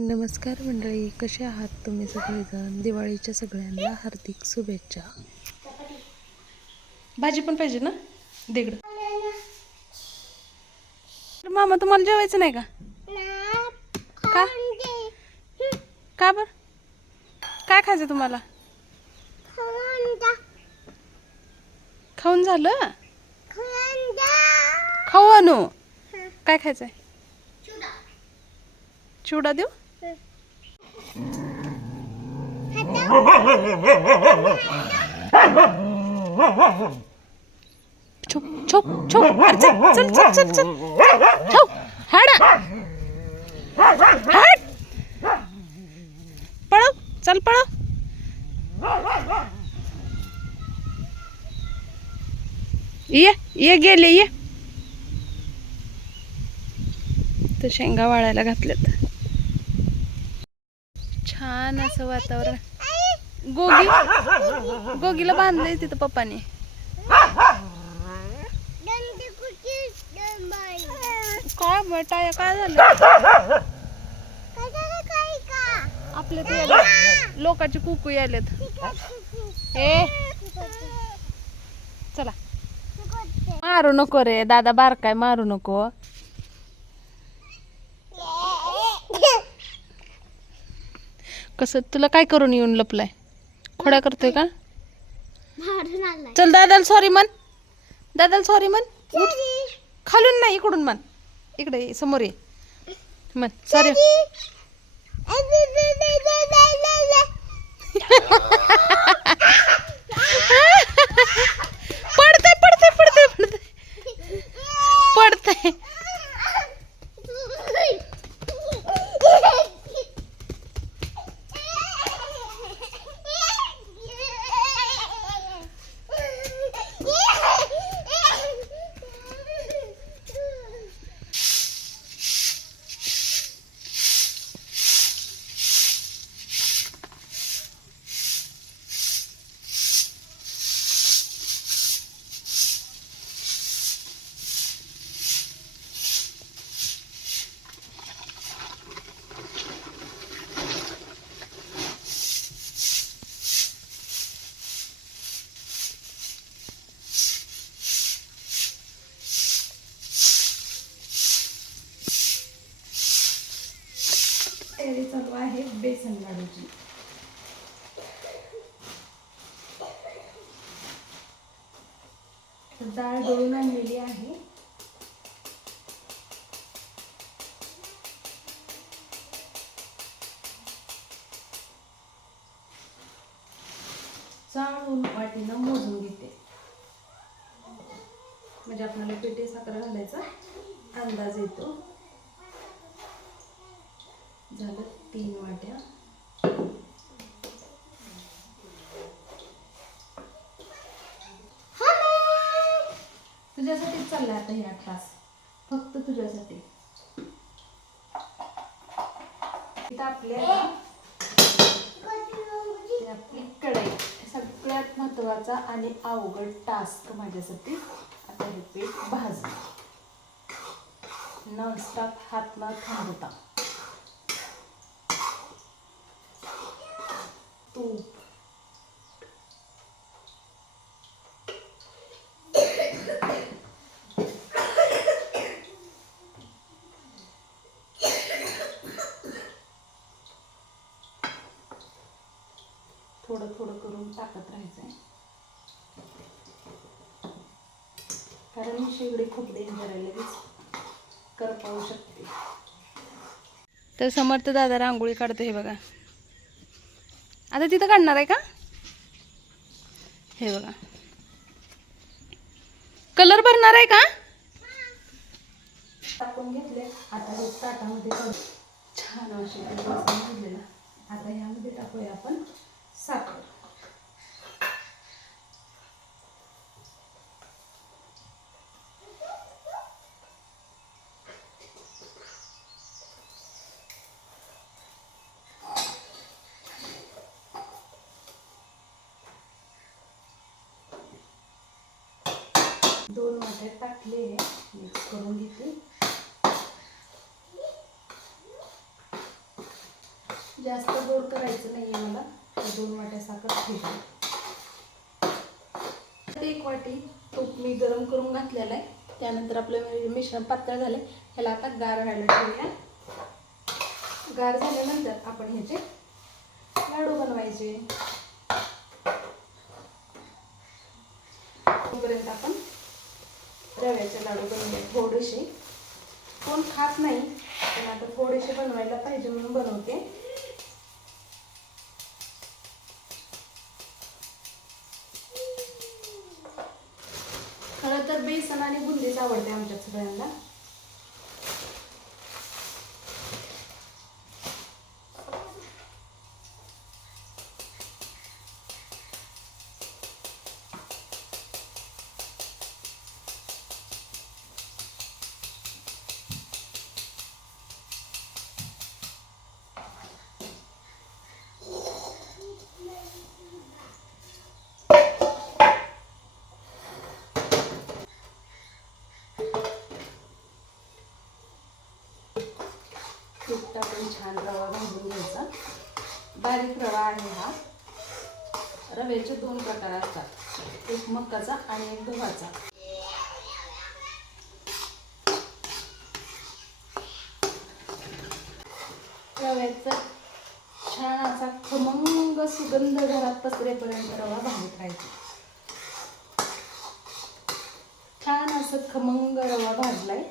नमस्कार मंडळी कसे आहात तुम्ही सगळेजण? दिवाळीच्या सगळ्यांना हार्दिक शुभेच्छा. भाजी पण पाहिजे ना? देगड मामा तुम्हाला जेवायचं नाही का? का? का बर? काय खायचं तुम्हाला? खाऊन झालं? खाऊ आणू. काय खायचंय? चिवडा देऊ? छोप छोप छोप अरे चल चल चल चल चल। छुप हाडा हाड पळव चल पळव ये ये गेले ये। तर शेंगा वाळायला घातल्यात. छान असं वातावरण. गोगी गोगीला बांधलंय तिथं पप्पाने. काय बटाया काय झालं आपल्या ते याले- कुकू यायलेत. ए. चला. मारू नको रे दादा बारकाय मारू नको. कसं तुला काय करून येऊन लपलाय? खोड्या करतोय का? चल दादाला सॉरी म्हण. दादाला सॉरी म्हण. उठ. खालून नाही इकडून म्हण. इकडे ये, समोर ये. म्हण सॉरी पडते पडते पडते पडते पडते तयारी चालू आहे बेसन डाळ दळून आणलेली आहे. चाळून वाटीनं मोजून घेते. म्हणजे आपल्याला पिठे साखर घालायचा अंदाज येतो. झालं तीन वाट्या. तुझ्यासाठीच चाललाय आता ह्या तास फक्त तुझ्यासाठी. इथं आपल्याला आपली कढाई सगळ्यात महत्त्वाचा आणि अवघड टास्क माझ्यासाठी. आता हे पीठ भाज नॉनस्टॉप हात न थांबवता तूप. थोडं करून टाकत राहायचंय. कारण ही शेगडी खूप डेंजर आहे लगेच. करपावू शकते. तर समर्थ दादा रांगोळी काढतो हे बघा. आता तिथं काढणार आहे का? हे बघा. कलर भरणार आहे का? टाकून घेतले. आता हे ताटामध्ये छान भाजलेलं. आता ह्यामध्ये टाकूया आपण. दोन वाट्यात टाकले मिक्स करून घेते. जास्त गोड करायचं नाही आहे मला तर दोन वाट्या साखर ठेवली तर एक वाटी तूप मी गरम करून घातलेलं आहे. त्यानंतर आपलं मिश्रण पातळ झालं ह्याला आता गार व्हायला ठेवूया. गार झाल्यानंतर आपण ह्याचे लाडू बनवायचे. तोपर्यंत आपण रव्याचे लाडू बनवले थोडेसे. कोण खात नाही पण आता थोडेसे बनवायला पाहिजे म्हणून बनवते. खरं तर बेसन आणि बुंदीच आवडते आमच्या सगळ्यांना. तूप टाकून छान रवा भाजून घ्यायचा. बारीक रवा आहे हा. रव्याचे दोन प्रकार असतात. एक मकाचा आणि एक गव्हाचा. रव्याचा छान असा खमंग सुगंध घरात पसरेपर्यंत रवा भाजत राहायचा छान असं खमंग रवा भाजलाय.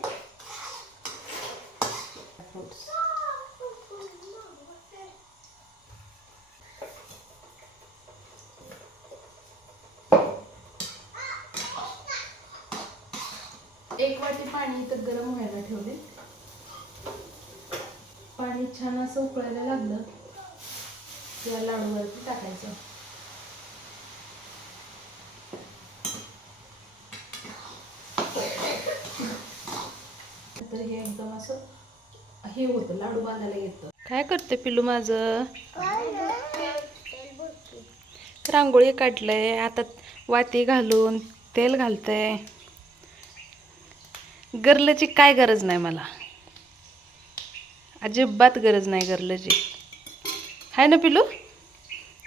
एक वाटी पाणी इथं गरम व्हायला ठेवले. पाणी छान असं उकळायला लागलं. या लाडूवरती टाकायचं. तर हे एकदम असं हे होतं लाडू बांधायला येतं. काय करते पिल्लू माझं? रांगोळी काढलंय आता वाती घालून तेल घालतंय. गरलची काय गरज नाही मला. अजिबात गरज नाही गरलची. आहे ना पिलू?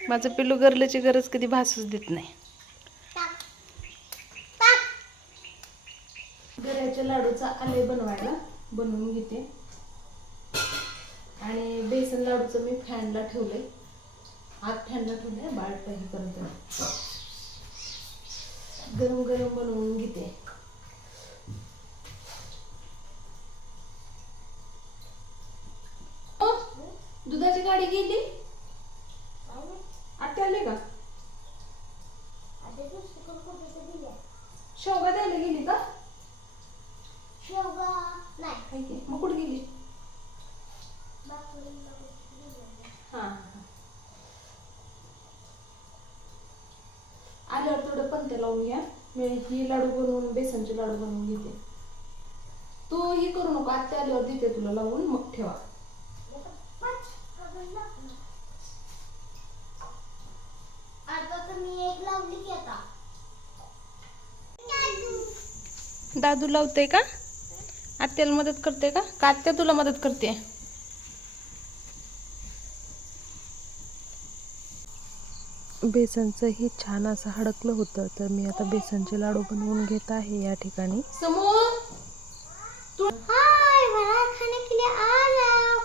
माझं पिलू गरल्याची गरज कधी भासूच देत नाही. गऱ्याच्या लाडूचा आले बनवायला बनवून घेते. आणि बेसन लाडूचं मी फॅनला ठेवले आत फॅनला ठेवले बाळ पाहिजेपर्यंत गरम गरम बनवून घेते. दुधाची गाडी गेली? आत्या आले का? शेवगा द्यायला गेली का? हाय की. मग कुठे गेली? हा आल्यावर थोडं पंते लावून घ्या. मी ही लाडू बनवून बेसनचे लाडू बनवून घेते. तू हे करू नको. आत्या आल्यावर देते तुला लावून. मग ठेवा आता तर मी एक लावली की आता दादू लावते का? आत्याला मदत करते का? का आत्या तुला मदत करते? बेसनचं हे छान असं हडकलं होतं तर मी आता बेसनचे लाडू बनवून घेत आहे या ठिकाणी. समू! हाय मला खाने के लिए आ जाओ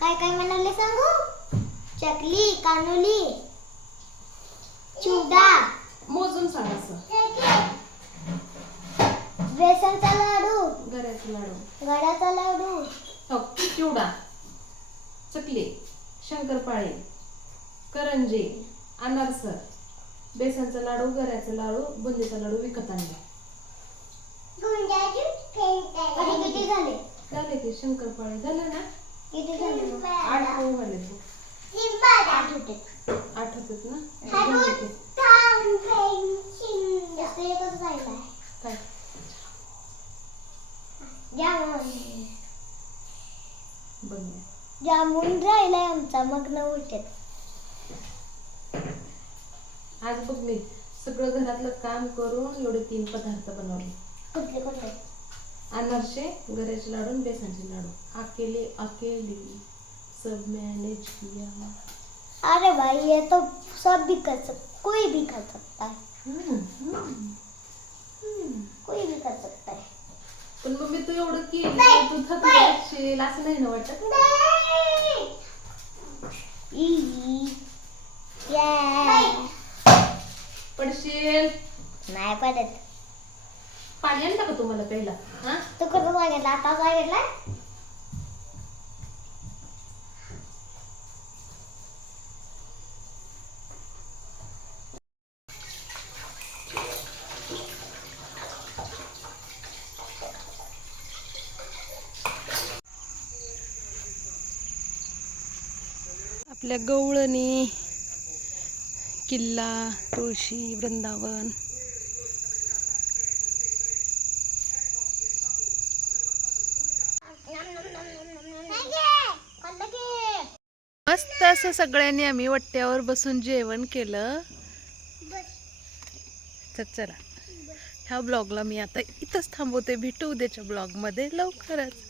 काय काय बनवले सांगू? चकली कानोली. चिवडा मोजून सांग असं. बेसनचा लाडू. गऱ्याचे लाडू. गडाचा लाडू. हो चिवडा. चकली. शंकरपाळी. करंजी. अनारस. बेसनचा लाडू गऱ्याचा लाडू बुंदीचा लाडू विकत आणला. आणि किती झाले? झाले की शंकरपाळी. झालं ना? किती झाले? आठ झाले आठ होते. होतात ना काय? जामुन बघ जामुन राहिलाय आमचा मग न उलटेत आज बघ मी सगळं घरातलं काम करून एवढे तीन पदार्थ बनवले. कुठले कुठले? अनारसे गऱ्याचे लाडू आणि बेसनचे लाडू. अकेले अकेली सब मैनेज किया. अरे भाई ये तो सब भी कर सकता कोई भी कर सकता है। कोई भी कर सकता है। पण मम्मी तू एवढं केलं तू थकली असशील असं नाही ना वाटत. Yeah. पडशील? नाही पडत. पाणी आणलं का तुम्हाला पहिला हा? तू कसं सांगितलं आता सांगितलं आपल्या गवळणी किल्ला तुळशी वृंदावन. मस्त असं सगळ्यांनी आम्ही वट्ट्यावर बसून जेवण केलं. तर चला ह्या ब्लॉगला मी आता इथंच थांबवते. भेटू उद्याच्या ब्लॉगमध्ये लवकरच.